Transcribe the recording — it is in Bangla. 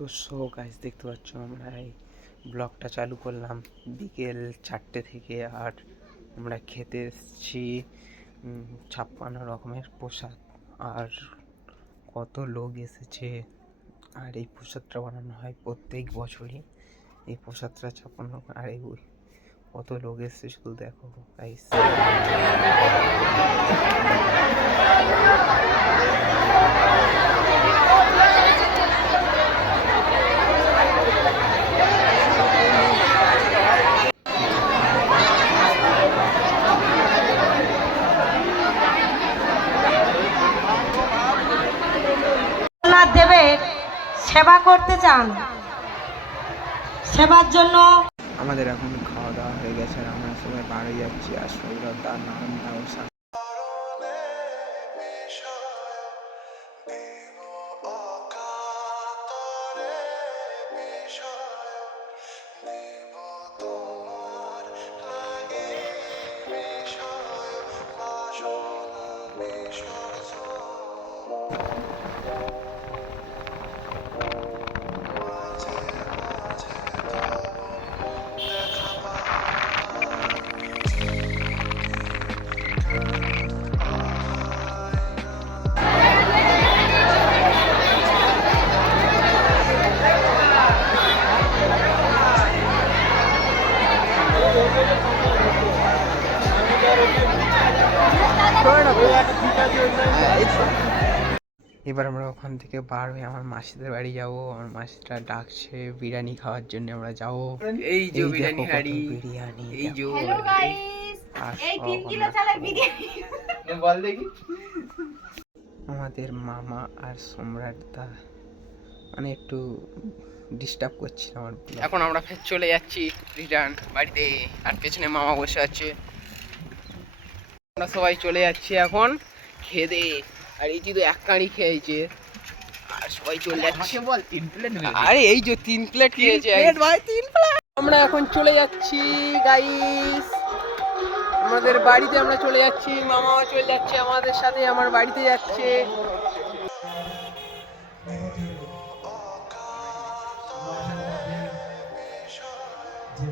তো গাইস দেখতে পাচ্ছ আমরা এই ব্লগটা চালু করলাম বিকেল 4টে থেকে। আর আমরা খেতে এসেছি 56 রকমের প্রসাদ। আর কত লোক এসেছে। আর এই প্রসাদটা বানানো হয় প্রত্যেক বছরই। এই প্রসাদটা 56 আর এই কত লোক এসেছে শুধু দেখো গাইস। দেবের সেবা করতে চান, সেবার জন্য আমাদের এখন খাওয়া দাওয়া হয়ে গেছে আর আমরা সবাই বাড়ি যাচ্ছি। আর সৌরভ দা নারায়ণ দা এবার আমরা ওখান থেকে বার হয়ে আমার মাসিদের বাড়ি যাব। আমার মাসিরা ডাকছে বিরিয়ানি খাওয়ার জন্য, আমরা যাবো। এই যে বিরিয়ানি হাড়ি, বিরিয়ানি, এই যে হ্যালো গাইস, এই 3 কিলো চালের বিরিয়ানি বল দেখি। আমাদের মামা আর সম্রাট দা মানে একটু ডিস্টার্ব করছিল আমার। এখন আমরা ফের চলে যাচ্ছি রিটার্ন বাড়িতে। আর পেছনে মামা বসে আছে। আমরা সবাই চলে যাচ্ছি এখন খেদে। আর এই যে এক কাঁড়ি খেয়েছে আর সবাই চলে যাচ্ছে। বল 3 প্লেট। আরে এই যে 3 প্লেট খেয়েছে ভাই, 3 প্লেট। আমরা এখন চলে যাচ্ছি গাইস আমাদের বাড়িতে। আমরা চলে যাচ্ছি, মামাও চলে যাচ্ছে আমাদের সাথে, আমার বাড়িতে যাচ্ছে। যে